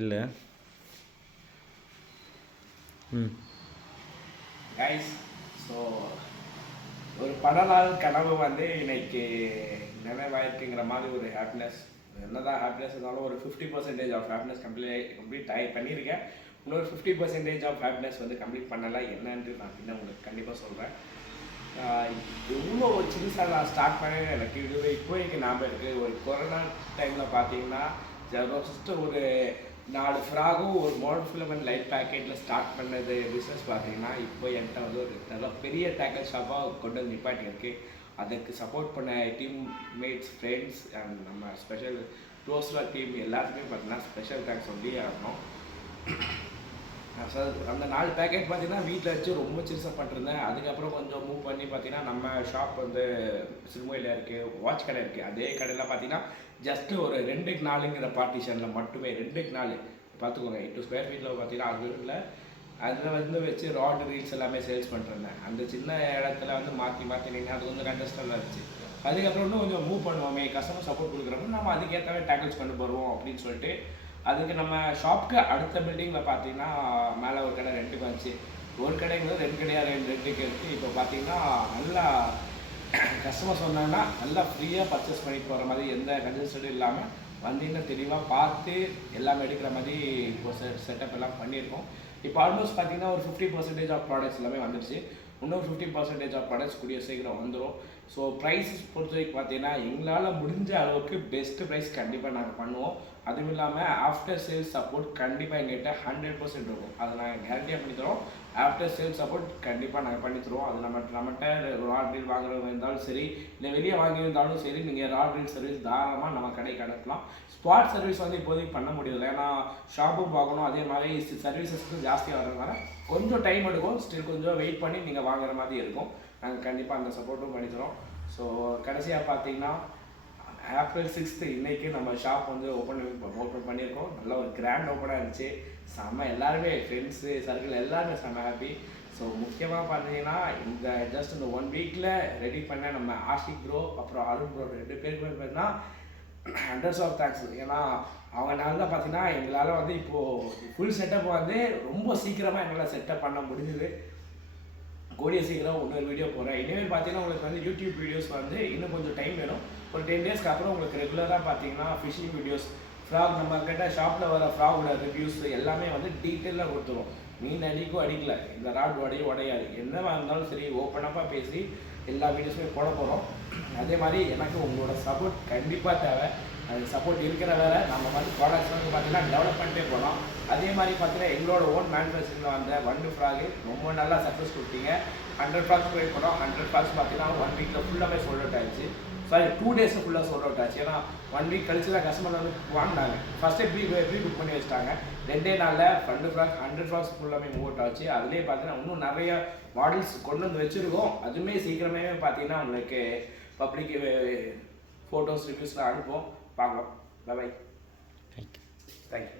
இல்லை. Guys, so ஒரு பல நாள் கனவு வந்து இன்னைக்கு நினைவாயிருக்குங்கிற மாதிரி ஒரு ஹாப்பினஸ். என்னதான் ஹாப்பினஸ் இருந்தாலும் ஒரு 50% ஆஃப் ஹாப்பினஸ் கம்ப்ளீட் பண்ணியிருக்கேன். இன்னொரு 50% ஆஃப் ஹாப்பினஸ் வந்து கம்ப்ளீட் பண்ணலை. என்னன்ட்டு நான் பின்ன உங்களுக்கு கண்டிப்பாக சொல்கிறேன். எவ்வளோ சிறுசாக நான் ஸ்டார்ட் பண்ணேன்னு எனக்கு இப்போ எனக்கு ஞாபகம் இருக்குது. ஒரு கொரோனா டைமில் பார்த்தீங்கன்னா ஜஸ்ட்டு ஒரு 4 ஃப்ராகும் ஒரு மோட் ஃபிலமெண்ட் லைட் பேக்கெட்டில் ஸ்டார்ட் பண்ணது பிஸ்னஸ் பார்த்தீங்கன்னா இப்போ என்கிட்ட வந்து ஒரு நல்ல பெரிய டேக்கல் ஷாப்பாக கொண்டு வந்து நிப்பாட்டியிருக்கு. அதுக்கு சப்போர்ட் பண்ண டீம் மேட்ஸ், ஃப்ரெண்ட்ஸ் அண்ட் நம்ம ஸ்பெஷல் க்ளோஸ்லாக டீம் எல்லாத்துக்குமே பார்த்தீங்கன்னா ஸ்பெஷல் தேங்க்ஸ் சொல்லி ஆகணும். அந்த 4 பேக்கெட் பார்த்தீங்கன்னா வீட்டில் வச்சு ரொம்ப சிறுசாக பண்ணிருந்தேன். அதுக்கப்புறம் கொஞ்சம் மூவ் பண்ணி பார்த்தீங்கன்னா நம்ம ஷாப் வந்து சிறுமுகையில் இருக்குது, வாட்ச் கடை இருக்குது. அதே கடையில் பார்த்தீங்கன்னா ஜஸ்ட்டு ஒரு 2க்கு 4ங்கிற பார்ட்டிஷனில் மட்டுமே 2க்கு 4 பார்த்துக்கோங்க. 8 ஸ்கொயர் ஃபீட்டில் பார்த்தீங்கன்னா அது வீட்டில் அதில் வந்து வச்சு ராட் ரீல்ஸ் எல்லாமே சேல்ஸ் பண்ணிருந்தேன். அந்த சின்ன இடத்துல வந்து மாற்றி நின்று அது கொஞ்சம் கண்டஸ்டபிளாக இருந்துச்சு. அதுக்கப்புறம் இன்னும் கொஞ்சம் மூவ் பண்ணுவோமே, கஸ்டமர் சப்போர்ட் கொடுக்குறப்ப நம்ம அதுக்கேற்றவே டேக்கிள்ஸ் கொண்டு வருவோம் அப்படின்னு சொல்லிட்டு அதுக்கு நம்ம ஷாப்புக்கு அடுத்த பில்டிங்கில் பார்த்தீங்கன்னா மேலே ஒரு கடை ரெண்டுக்கு வந்துச்சு. ஒரு கடைங்கிறது 2 கடையாக ரெண்டுக்கு இருக்குது. இப்போ பார்த்தீங்கன்னா நல்லா கஸ்டமர் சொன்னாங்கன்னா நல்லா ஃப்ரீயாக பர்ச்சேஸ் பண்ணிட்டு போகிற மாதிரி எந்த கன்ஜஸ்டடும் இல்லாமல் வந்தீங்கன்னா தெளிவாக பார்த்து எல்லாமே எடுக்கிற மாதிரி இப்போ செட்டப் எல்லாம் பண்ணியிருக்கோம். இப்போ ஆல்மோஸ்ட் பார்த்தீங்கன்னா ஒரு 50% ஆஃப் ப்ராடக்ட்ஸ் எல்லாமே வந்துடுச்சு. இன்னும் 50% ஆஃப் ப்ராடக்ட்ஸ் கூடிய சீக்கிரம் வந்துடும். ஸோ ப்ரைஸ் பொறுத்த வரைக்கும் பார்த்தீங்கன்னா எங்களால் முடிஞ்ச அளவுக்கு பெஸ்ட்டு ப்ரைஸ் கண்டிப்பாக நாங்கள் பண்ணுவோம். அதுவும் இல்லாமல் ஆஃப்டர் சேல்ஸ் சப்போர்ட் கண்டிப்பாக எங்கள்கிட்ட 100% இருக்கும். அதை நாங்கள் கேரண்டியாக பண்ணி தரோம். ஆஃப்டர் சேல்ஸ் சப்போர்ட் கண்டிப்பாக நாங்கள் பண்ணி தருவோம். அது நம்மகிட்ட ராட் ரீல் வாங்குறவங்க இருந்தாலும் சரி, இல்லை வெளியே வாங்கியிருந்தாலும் சரி, நீங்கள் ராட் ரீல் சர்வீஸ் தாராளமாக நம்ம கடைக்கு அனுப்பலாம். ஸ்பாட் சர்வீஸ் வந்து இப்போதைக்கு பண்ண முடியல, ஏன்னா ஷாப்பும் பார்க்கணும். அதே மாதிரி சர்வீசஸ்க்கு ஜாஸ்தியாக வர்றதுனால கொஞ்சம் டைம் எடுக்கும். ஸ்டில் கொஞ்சம் வெயிட் பண்ணி நீங்கள் வாங்குற மாதிரி இருக்கும். நாங்கள் கண்டிப்பாக அந்த சப்போர்ட்டும் பண்ணித்தரோம். ஸோ கடைசியாக பார்த்தீங்கன்னா April 6th இன்றைக்கி நம்ம ஷாப் வந்து ஓப்பன் பண்ணியிருக்கோம். நல்ல ஒரு கிராண்ட் ஓப்பனாக இருந்துச்சு. செம்ம எல்லாருமே ஃப்ரெண்ட்ஸு சர்க்கிள் எல்லாருமே செம்ம ஹாப்பி. ஸோ முக்கியமாக பார்த்தீங்கன்னா இந்த 1 வீக்கில் ரெடி பண்ண நம்ம ஆஷிக் ப்ரோ அப்புறம் அருண் ப்ரோ 2 பேருக்குமே பார்த்தீங்கன்னா ஹண்ட்ரட்ஸ் ஆஃப் தேங்க்ஸ். ஏன்னா அவங்கனால தான் பார்த்தீங்கன்னா எங்களால் வந்து இப்போது ஃபுல் செட்டப் வந்து ரொம்ப சீக்கிரமாக எங்களால் செட்டப் பண்ண முடிஞ்சுது. கூடிய சீக்கிரம் இன்னொரு வீடியோ போகிறேன். இனிமேல் பார்த்தீங்கன்னா உங்களுக்கு வந்து யூடியூப் வீடியோஸ் வந்து இன்னும் கொஞ்சம் டைம் வேணும். ஒரு 10 டேஸ்க்கு அப்புறம் உங்களுக்கு ரெகுலராக பார்த்தீங்கன்னா ஃபிஷிங் வீடியோஸ், ஃப்ராக் நம்ம கிட்ட ஷாப்பில் வர ஃப்ராகோட ரிவ்யூஸ் எல்லாமே வந்து டீட்டெயிலாக கொடுத்துருவோம். மீன் அடிக்கல, இந்த ராட் உடையாது, என்னவாக இருந்தாலும் சரி ஓப்பனப்பாக பேசி எல்லா வீடியோஸுமே போட போகிறோம். அதே மாதிரி எனக்கு உங்களோட சப்போர்ட் கண்டிப்பாக தேவை. அது சப்போர்ட் இருக்கிற வேலை நம்ம வந்து ப்ராடக்ட்ஸ் வந்து பார்த்தீங்கன்னா டெவலப் பண்ணிட்டே போகலாம். அதே மாதிரி பார்த்தீங்கன்னா எங்களோட ஓன் மேனுஃபேக்சரிங்கில் வந்த 1 ஃப்ராகு ரொம்ப நல்லா சக்ஸஸ் கொடுத்தீங்க. 100 ஃப்ராக்ஸ் போய் போகிறோம். 100 ஃப்ராக்ஸ் பார்த்தீங்கன்னா 1 வீக்கில் ஃபுல்லாகவே சோல்ட் அவுட் ஆகிடுச்சு. சாரி 2 டேஸ் ஃபுல்லாக சோல்ட் அவுட் ஆச்சு. ஏன்னா 1 வீக் கழிச்சு தான் கஸ்டமர் வந்து வாங்கினாங்க. ஃபஸ்ட்டே ப்ரீ புக் பண்ணி வச்சுட்டாங்க. 2 நாளில் 100 ஃப்ராக்ஸ் ஃபுல்லாமே மூவ் அவுட் ஆச்சு. அதுலேயே பார்த்தீங்கன்னா இன்னும் நிறைய மாடல்ஸ் கொண்டு வந்து வச்சுருக்கோம். அதுவுமே சீக்கிரமே பார்த்தீங்கன்னா உங்களுக்கு பப்ளிக் ஃபோட்டோஸ் ரிவ்யூஸ்லாம் அனுப்போம். பார்க்கலாம். பை. தேங்க்யூ.